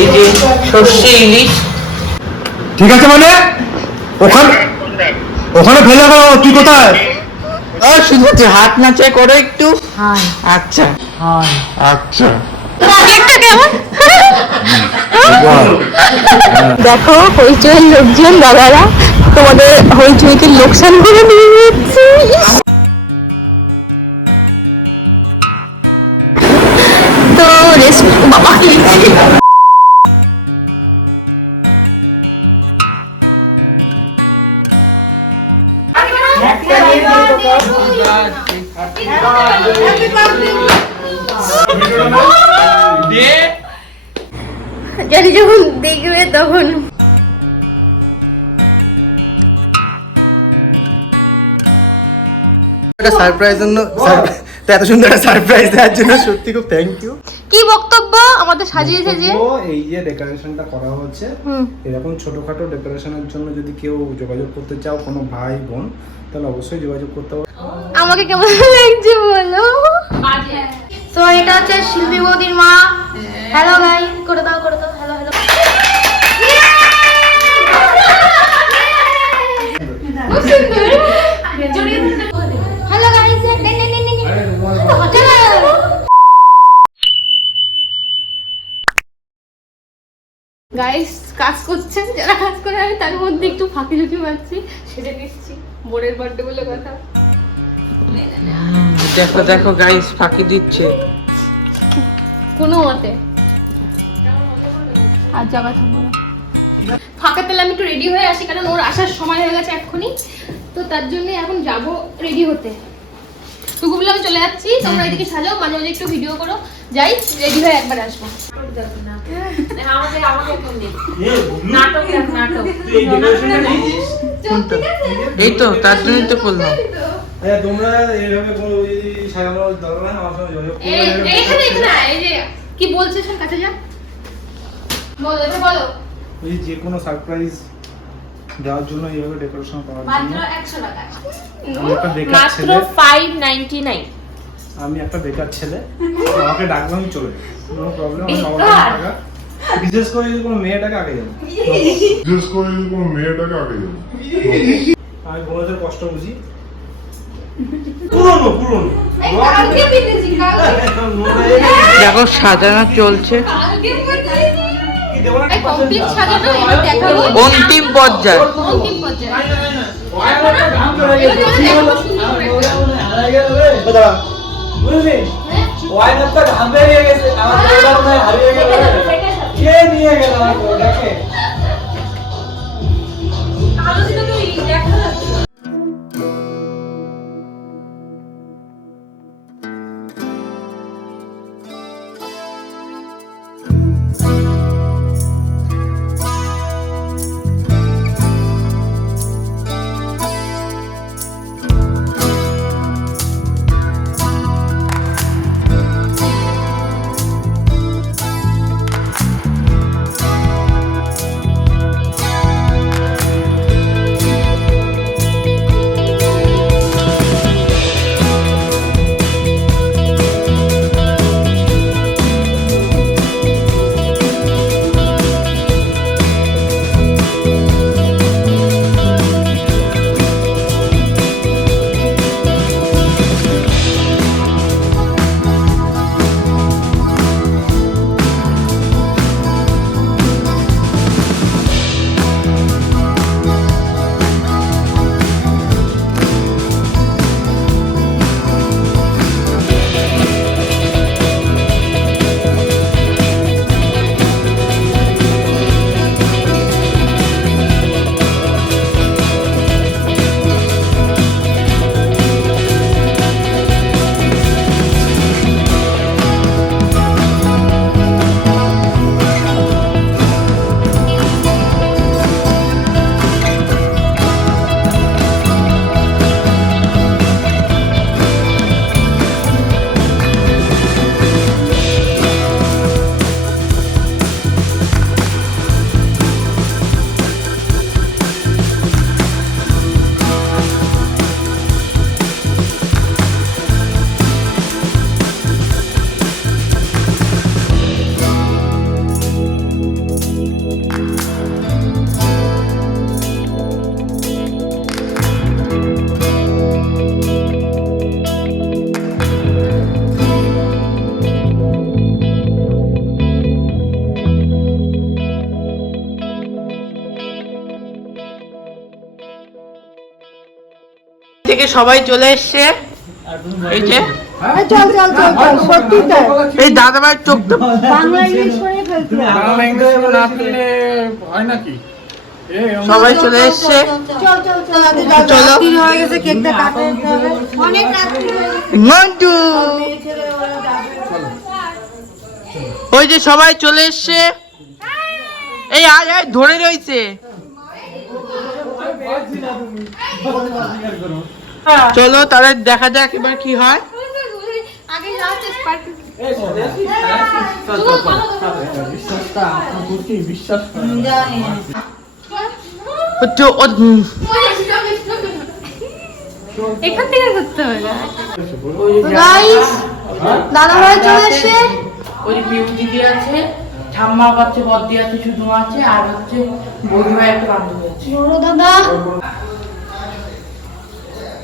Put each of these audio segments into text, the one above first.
এই যে সর্ষে ইলিশ। ঠিক আছে মানে ওখানে ওখানে ফেলে দাও, তুই কোথায়? শুধু হাত নাচাই করো একটু। আচ্ছা আচ্ছা দেখো হইচইয়ের লোকজন দাদারা তোমাদের হইচইতে লোকসান করে নিয়ে যাচ্ছে। তো বাবা জানি যখন দেখবে তখন সারপ্রাইজ জন্য এত সুন্দর একটা সারপ্রাইজ দেওয়ার জন্য সত্যি খুব থ্যাংক ইউ। কি বক্তব্য আমাদের সাজিয়েছে যে এই যে ডেকোরেশনটা করা হচ্ছে, এরকম ছোটখাটো ডেকোরেশনের জন্য যদি কেউ যোগাযোগ করতে চাও, কোনো ভাই বোন, তাহলে অবশ্যই যোগাযোগ করতে হবে। আমাকে কেমন লাগছে বলো। তো এটা হচ্ছে শিল্পী বৌদির মা। হ্যালো গাই করে দাও hello hello. Hello guys guys কাজ করছেন যারা কাজ করে, আমি তার মধ্যে একটু ফাঁকি ঝুঁকি মারছি, সেটা নিচ্ছি বোর্ডের বার্থডে বলে কথা। দেখো দেখো গাইস ফাঁকি দিচ্ছে কোনো মতে। আর জায়গা থাকবো না ফাঁকা, তাহলে আমি একটু রেডি হয়ে আসি, কারণ ওর আসার সময় হয়ে গেছে এক্ষুনি, তো তার জন্য এখন যাব রেডি হতে। টুকু বলে আমি চলে যাচ্ছি, তোমরা এদিকে সাজাও, মাঝে মাঝে একটু ভিডিও করো, যাই রেডি হয়ে একবার আসবো। এই তো তার জন্যই তো করলাম। তোমরা এইভাবে সাজানো দরকার না, আমার সঙ্গে যোগাযোগ করো। এই যে কি বলছিস কাছে যা বলো, এবার বলো। ওই যে কোনো সারপ্রাইজ দেওয়ার জন্য এইভাবে ডেকোরেশন করার জন্য মাত্র 100 টাকা, আমি একটা বেকার মাত্র ছেলে, 599। আমি একটা বেকার ছেলে, আমাকে ডাকলে আমি চলে যাবো, কোনো প্রবলেম। আমি সবার টাকা বিশেষ করে যদি কোনো মেয়েটাকে আগে যাবো, আমি বোনদের কষ্ট বুঝি। পুরনো দেখো সাজানো চলছে, কমপ্লিট সাজানো, এবার দেখাবো অন্তিম পর্যায়ে। নিয়ে গেল দেখে থেকে সবাই চলে এসছে। এই যে চল চল চল চল সত্যি তো এই দাদা ভাইয়ের চোখ তো বাংলা ইংলিশ করে ফেলতে হবে। সবাই চলে এসছে। চল চল চল আগে চলো। রাত্রি হয়ে গেছে, কেকটা কাটতে হবে, অনেক রাত্রি হয়ে গেছে। মন্টু মেয়ে ছেলে ওরা যাবে। ওই যে সবাই চলে এসছে। এই আয় আয় ধরে রয়েছে। চলো তাহলে দেখা যাক এবার কি হয়। আগে লাস্ট স্পার্ক জানি। এখান থেকে করতে হবে গাইস দাদা ভাই চলে এসেছে। ওই পিউ দিদি আছে, ঠাম্মা আছে, বদ্দি আছে, শুধু আছে, আর হচ্ছে বৌদিমা একটা বান্ধবী আছে। বড় দাদা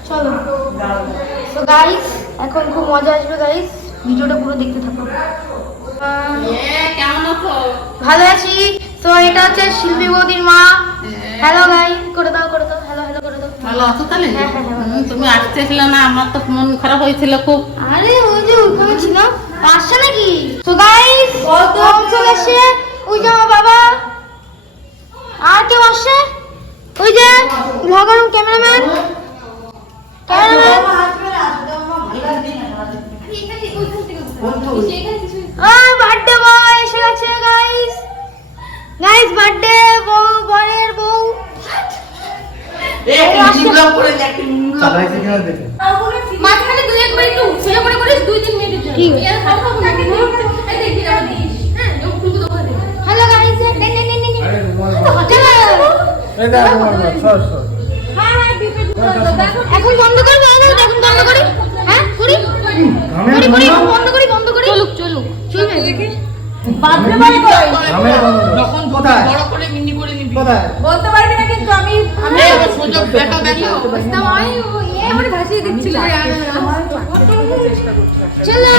চলো। তো গাইস এখন খুব মজা আসবে গাইস, ভিডিওটা পুরো দেখতে থাকো। কেমন আছো? ভালো আছি। তো এটা হচ্ছে শিল্পী বৌদির মা। হ্যালো গাইস করে দাও হ্যালো হ্যালো করে দাও। ভালো আছো তাহলে? হ্যাঁ, হ্যাঁ, হ্যাঁ, ভালো আছি। তুমি আসতেছিল না, আমার তো মন খারাপ হয়েছিল খুব। আরে ওই যে ওইখানে ছিল, আসছে নাকি? তো গাইস কম চলে এসছে। ওই যে আমার বাবা আর কেউ আসছে, ওই যে ব্লগার ক্যামেরাম্যান বার্থডে বয় এসে গেছে গাইস। গাইস বার্থডে বউ, বোনের বউ। মাঝখানে দুই একবার একটু সোজা করে করিস 2-3 মিনিটের জন্য। ঠিক আছে। এর কথা বলতে কি এই দেখি আবার দিস। হ্যাঁ যখন খুলবো তখন দিস। হ্যালো গাইস এখন বন্ধ করে দাও, এখন বন্ধ করি। হ্যাঁ করি করি এখন বন্ধ করি চলুক চলবে দেখি। বাপরে বাপ যখন বড় করে মিনি করে নিবি। বলতে পারবি না কিন্তু আমি সুযোগ দেখা দেখা। আমার ভাসিয়ে দিচ্ছিল চলো।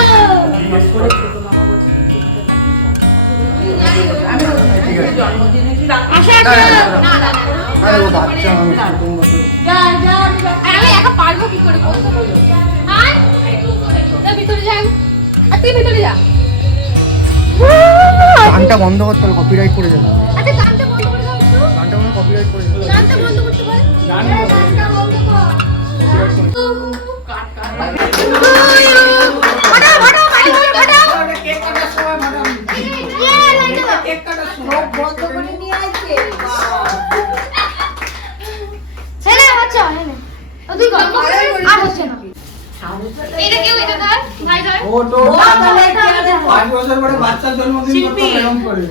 আশা না না আরে ও বাচ্চা মানুষ কুটুম্ব তো। যা যা আর আমি একা পারবো কি করে বল? আয় যা ভিতরে যাই। আর তুই ভিতরে যা। গানটা বন্ধ করতে হবে, কপিরাইট করে যাবে। আচ্ছা গানটা বন্ধ করে দাও একটু। গানটা মনে কপিরাইট করে যাবে। গানটা বন্ধ করতে পার? গানটা বন্ধ কর। ফাটাও ফাটাও ফাটাও কেক কাটার সময় ম্যাডাম কেক কাটার সময় বন্ধ করে নিয়ে আইছে। হেনে আচ্ছা হেনে ও তুই কর আর হচ্ছে না। এটা কেউ এটা ধর ভাই ধর। ও তো 5 বছর পরে বাচ্চার জন্মদিন করতে এরকম করে।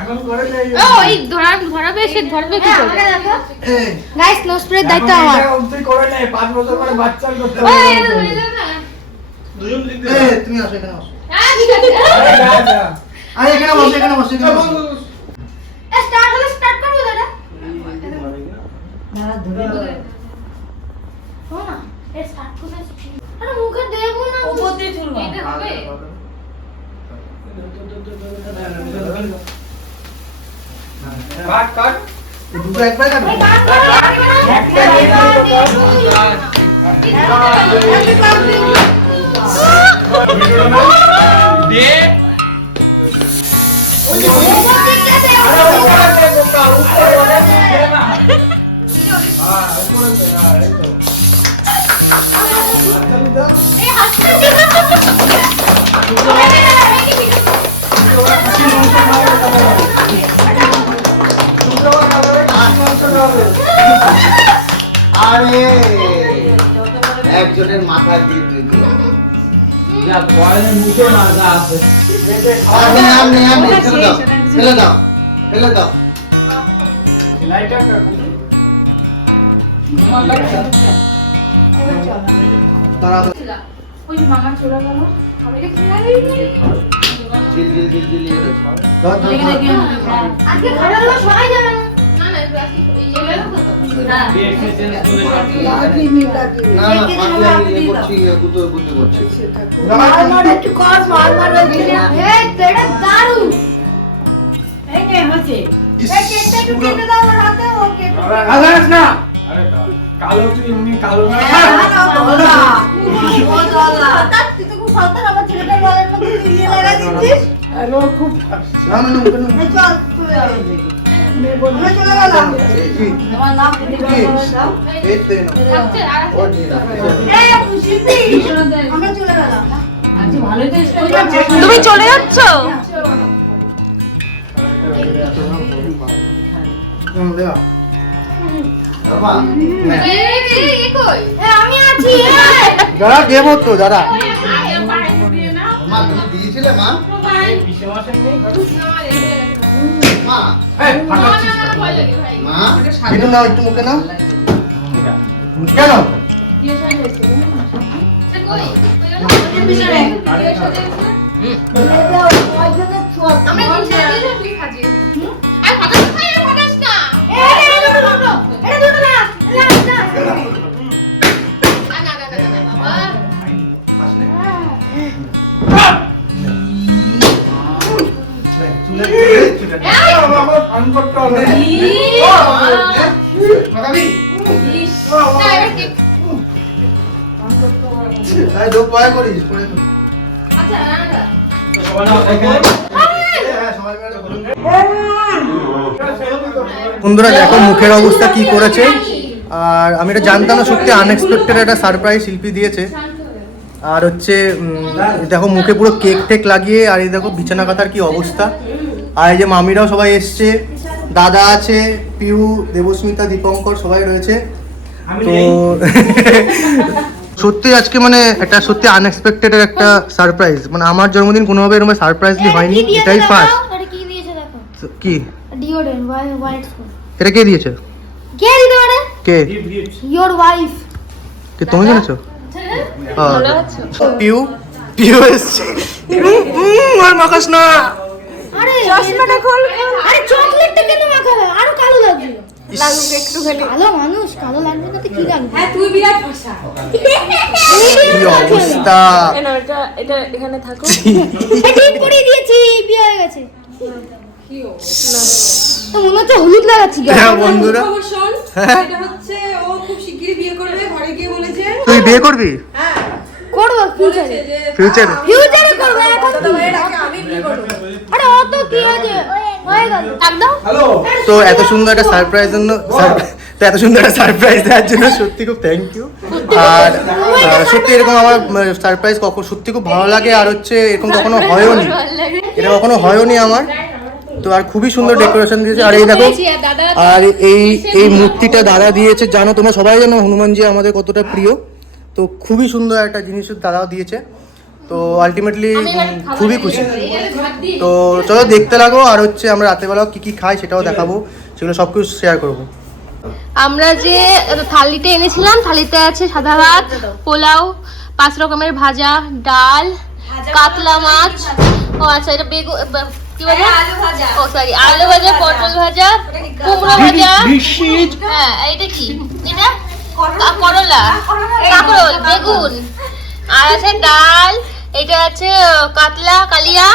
এখন করে নেই। ও এই ধরাবে সে ধরবে কি করে? এই গাইস নো স্প্রে দায়িত্ব আমার। তুই করে নেই, 5 বছর পরে বাচ্চার করতে ওই হবে। এটা ধরে দাও না। এই তুমি আসো এখানে আসো। হ্যাঁ ঠিক আছে। যা যা। আরে এখানে বসো এখানে বসো এখানে বসো। স্টার্ট হলো স্টার্ট করব দাদা। ও না এ স্টার্ট করে আরে মুখে দেবো না উপর দিয়ে তুলবা। এটা হবে। কাট কাট। দুটো একবার কাট। এই গান করো একটা দিয়ে দিও তো কাট। দে আরে উপরে দে বোকা, উপরে ওটা দে না। হ্যাঁ উপরে দে, হ্যাঁ এই তো। আচ্ছা নি দাও। এই হাসতে আরে একজনের মাথা দিয়ে দিল। যা পয়লে মুখে মাজা আছে। আপনি আপনি ফেলে দাও ফেলে দাও ফেলে দাও। লাইটার কাট। তারা ওই মামা চলে গেল। আমি কি খেলা জিল জিল জিল জিল ধর ধর। আজকে খাওয়া দাওয়া সবাই যাবে না। না না একটু আসি ইয়ে গেল তো। না না পাগলা ইয়ে করছি গুতো গুতো করছি। মারমার একটু কর মারমার হচ্ছে না। এই এটা দারুণ। এই নে হচ্ছে। এই কেকটা একটু কেটে দাও আমার হাতে ও কেক। আরে না। আরে দাও। কালো তুই এমনি কালো না হ্যালো খুব না না মুখে না এই তো না থাকছে আর আছে? ও ঠিক আছে তুমি চলে যাচ্ছ? বাবা এই কই? আমি আছি। দাদা দেবো তো দাদা আয়, পায়ে দিয়ে নাও। মা তুমি দিয়েছিলে মা ভাই, পিসেমশাই নেই না, রেখে গেছে। মা এই না, ফাটাচ্ছিস না, না, ভয় লাগে ভাই। মা একটু নাও একটু মুখে নাও কেন সে কই? ওই পিছনে। আমরা নিচে দিয়ে তুই খাজিয়ে। আর ফাটাস না, আর ফাটাস না। না, না, না, না, না, বাবা। আমার ফান করতে হবে মাগাবি না, এবার ঠিক। তাই দো পয় করিস পরে তো আচ্ছা, না, না। সবাই না হ্যাঁ সবাই মিলে বলুন বন্ধুরা দেখো মুখের অবস্থা কি করেছে। আর আমি এটা জানতাম না, সত্যি আনএক্সপেক্টেড একটা সারপ্রাইজ শিল্পী দিয়েছে। আর হচ্ছে দেখো মুখে পুরো কেক টেক লাগিয়ে, আর এই দেখো বিছানা কাঁথার কি অবস্থা। আর এই যে মামিরাও সবাই এসছে, দাদা আছে, পিউ, দেবস্মিতা, দীপঙ্কর সবাই রয়েছে। তো সত্যি আজকে মানে একটা সত্যি আনএক্সপেক্টেড একটা সারপ্রাইজ, মানে আমার জন্মদিন কোনোভাবে এরকম সারপ্রাইজলি হয়নি, এটাই ফার্স্ট। কি দিয়েছে দেখো? কি ডিওড্রেন্ট হোয়াইট স্কুল। এটা কে দিয়েছে? কে দিতে পারে? কে ইওর ওয়াইফ। কে তুমি জেনেছো? পিউ পিউ এসছে। আর মাখাস না। আরে চশমাটা খোল। আরে চকলেটটা কেন মাখাবে? আরো কালো লাগবে। লাগুক একটুখানি। কালো মানুষ, কালো লাগবে না তো কি লাগবে? হ্যাঁ তুই বিরাট ফসা। কি অবস্থা। এটা এখানে থাকো। ঠিক করে দিয়েছি, বিয়ে হয়ে গেছে। কি ও? তো মনে হচ্ছে হলুদ লাগাচ্ছি। হ্যাঁ বন্ধুরা, খবর শোন, হ্যাঁ? এটা হচ্ছে ও খুব শিগগিরই বিয়ে করবে, ঘরে গিয়ে বলেছে। তুই বিয়ে করবি? হ্যাঁ, করব ফিউচারে। যে ফিউচার? ফিউচারে করব এখন তো। এটাকে আমি বিয়ে করব। আরে অত কি আছে? হয়ে গেল। একদম। হ্যালো তো এত সুন্দর একটা সারপ্রাইজ জন্য তো এত সুন্দর একটা সারপ্রাইজ দেওয়ার জন্য সত্যি খুব থ্যাংক ইউ। আর সত্যি এরকম আমার সারপ্রাইজ কখন সত্যি খুব ভালো লাগে। আর হচ্ছে এরকম কখনো হয়ওনি, এটা কখনো হয়ওনি আমার। তো আর খুবই সুন্দর ডেকোরেশন দিয়েছে। আর এই দেখো, আর এই মূর্তিটা দাদা দিয়েছে। জানো তোমরা সবাই জানো হনুমানজি আমাদের কতটা প্রিয়। তো খুবই সুন্দর একটা জিনিস দাদাও দিয়েছে। তো আলটিমেটলি খুবই খুশি। তো চলো দেখতে লাগো। আর হচ্ছে আমরা রাতেরবেলাও কি কি খাই সেটাও দেখাবো, সেগুলো সব কিছু শেয়ার করবো। আমরা যে থালিতে এনেছিলাম, থালিতে আছে সাদা ভাত, পোলাও, 5 রকমের ভাজা, ডাল, কাতলা মাছ, ও আচ্ছা এটা বেগুন কি বলে, আলু ভাজা, ও সরি আলু ভাজা, পটল ভাজা, কুমড়ো ভাজা, হ্যাঁ এটা কি, এটা করলা, কাঁকরোল, বেগুন, আর আছে ডাল, এটা আছে কাতলা কালিয়া,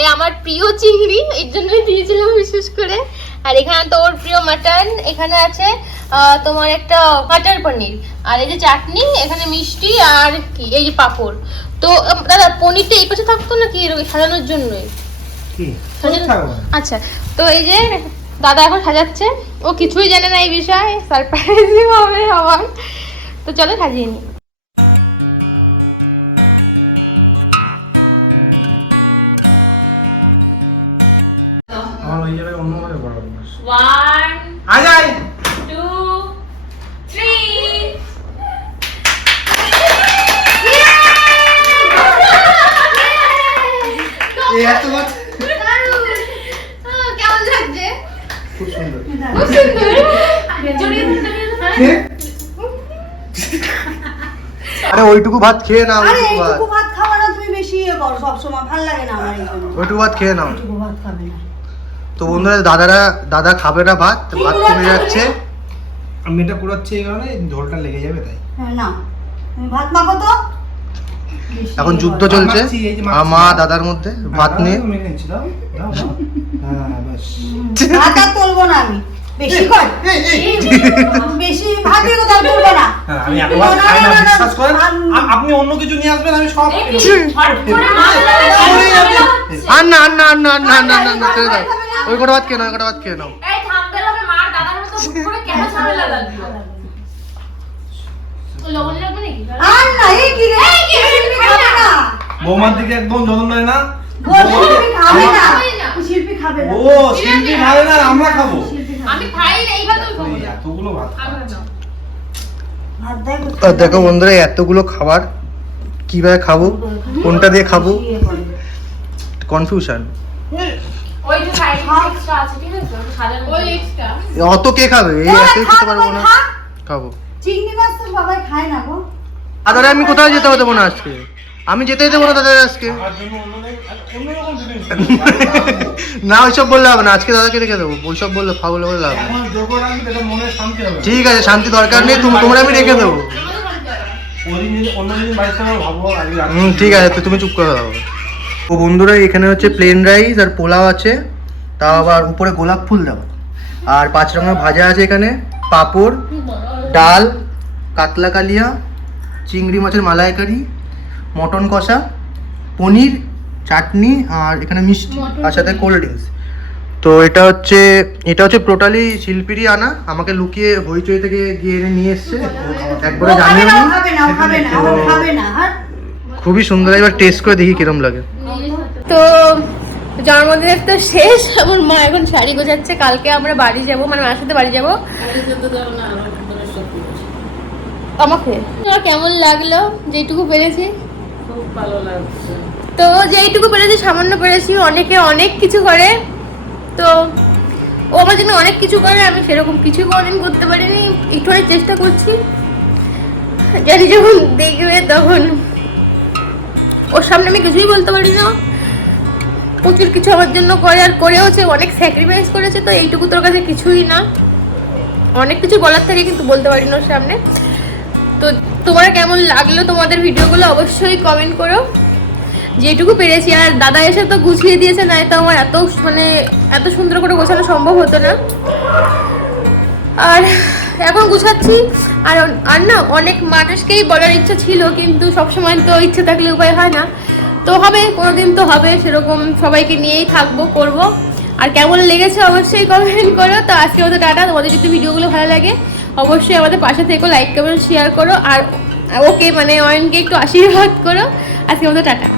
এই আমার প্রিয় চিংড়ি, এর জন্যই দিয়েছিলাম বিশেষ করে। আর এখানে তো ওর প্রিয় মাটন, এখানে আছে তোমার একটা বাটার পনির, আর এই যে চাটনি, এখানে মিষ্টি, আর কি এই যে পাঁপড়। তো দাদা পনিরটা এই পাশে থাকতো না কি এরকম সাজানোর জন্যই? আচ্ছা, তো এই যে দাদা এখন সাজাচ্ছে, ও কিছুই জানে না এই বিষয়ে, সারপ্রাইজই হবে আমার। তো চলো সাজিয়ে নিই। আমার ওই জায়গায় অন্যভাবে করাবো। 1 আজাই 2 3 এই এত বাত কেমন লাগছে? খুব সুন্দর খুব সুন্দর। জড়িয়ে ধরতে আরে ওইটুকু ভাত খেয়ে নাও, আরে ওইটুকু ভাত, এইটুকু ভাত খাওয়া না, তুমি বেশি ইয়ে করো সব সময়, ভালো লাগে না আমার এইগুলো। ওইটুকু ভাত খেয়ে নাও। এইটুকু ভাত খাবে না। তো বন্ধুরা দাদা খাবে না ভাত, ভাত কমে যাচ্ছে। আমি এটা কুড়াচ্ছি এই কারণে ঝোলটা লেগে যাবে তাই। হ্যাঁ না, তুমি ভাত মাখো তো। এখন যুদ্ধ চলছে মা দাদার মধ্যে ভাত নিয়ে। মেখে নিচ্ছি, দাও দাও দাও। হ্যাঁ বাস। ভাত আর তুলবো না আমি, বেশি কর বেশি ভাবি কথা বলবো না হ্যাঁ, আমি একবার খাই না, বিশ্বাস করেন। আপনি অন্য কিছু নিয়ে আসবেন, আমি সব খেয়ে নেবো। আর না আর না আর না আর না আর না আর না, ছেড়ে দাও। ওই কটা ভাত খেয়ে নাও, ওই কটা ভাত খেয়ে নাও। এই থামবে হবে মার দাদার মতো হুট করে কেন ঝামেলা লাগলো লবণ লাগবে নাকি আর না এই কি রে শিল্পী খাবে না বৌমার দিকে একদম যত্ন নেয় না। শিল্পী খাবে না খাবে না। শিল্পী খাবে না ও শিল্পী খাবে না, আমরা খাবো। আমি খাই না এইবার তুমি খাবো এই এতগুলো ভাত আমি নাও ভাত দেখো আর দেখো বন্ধুরা, এতগুলো খাবার কিভাবে খাবো, কোনটা দিয়ে খাবো, কনফিউশন। ওই যে সাইড এক্সট্রা আছে ঠিক আছে ওটা সাজানো ওই এক্সট্রা অত কে খাবে? এই এতই খেতে পারবো না। খাবো। চিংড়ি মাছ তো সবাই খায় না গো দাদারে আমি কোথাও যেতে দেবো না আজকে, আমি যেতেই দেবো না দাদারে আজকে। খাওয়ার জন্য অন্যরকম জিনিস। না ওইসব বললে হবে না, আজকে দাদাকে রেখে দেবো। ওইসব বললে ফাউল বলে লাভ নেই। এখন যোগ্য রাখবি, এটা মনে শান্তি হবে। ঠিক আছে, শান্তি দরকার নেই, তোমরা আমি রেখে দেবো। ওদিন যদি অন্য দিন বাড়ির সঙ্গে ভাববো আজকে রাত্রে। ঠিক আছে, তো তুমি চুপ করে দাও। ও বন্ধুরা, এখানে হচ্ছে প্লেন রাইস আর পোলাও আছে, তাও আবার উপরে গোলাপ ফুল দেওয়া, আর 5 রকমের ভাজা আছে এখানে, পাঁপড়, ডাল, কাতলা কালিয়া, চিংড়ি মাছের মালাইকারি, মটন কষা, পনির, চাটনি, আর এখানে মিষ্টি, আর সাথে কোল্ড ড্রিঙ্কস। তো এটা হচ্ছে টোটালি শিল্পীরই আনা, আমাকে লুকিয়ে হইচই থেকে গিয়ে এনে নিয়ে এসছে, একবারে জানিও নি। খাবে না ও খাবে না ও খাবে না আর খুবই সুন্দর, এবার টেস্ট করে দেখি কিরম লাগে। তো জন্মদিনের তো শেষ, আমার মা এখন শাড়ি গোছাচ্ছে, কালকে আমরা বাড়ি যাব, মানে মার সাথে বাড়ি যাব। আমাকে তোমার কেমন লাগলো যেটুকু পেরেছি? খুব ভালো লাগছে। তো যেইটুকু পেরেছি সামান্য পেরেছি, অনেকে অনেক কিছু করে, তো ও আমার জন্য অনেক কিছু করে, আমি সেরকম কিছু কোনোদিন করতে পারিনি, একটুখানি চেষ্টা করছি। জানি যখন দেখবে তখন ওর সামনে আমি কিছুই বলতে পারি না, প্রচুর কিছু আমার জন্য করে, আর করেওছে, অনেক স্যাক্রিফাইস করেছে, তো এইটুকু তোর কাছে কিছুই না। অনেক কিছু বলার থাকে কিন্তু বলতে পারি না ওর সামনে। তো তোমার কেমন লাগলো তোমাদের ভিডিওগুলো অবশ্যই কমেন্ট করো, যেটুকু পেরেছি। আর দাদা এসে তো গুছিয়ে দিয়েছে, নাই তো আমার এত সুন্দর করে গোছানো সম্ভব হতো না। আর এখন গুছাচ্ছি, আর না অনেক মানুষকেই বলার ইচ্ছা ছিল, কিন্তু সবসময় তো ইচ্ছে থাকলে উপায় হয় না, তো হবে কোনোদিন তো হবে, সেরকম সবাইকে নিয়েই থাকবো, করব। আর কেমন লেগেছে অবশ্যই কমেন্ট করো। তো আজকে মতো টাটা, তোমাদের যদি ভিডিওগুলো ভালো লাগে অবশ্যই আমাদের পাশে থেকো, লাইক কমেন্ট শেয়ার করো, আর ওকে মানে অয়নকে একটু আশীর্বাদ করো। আজকে মতো টাটা।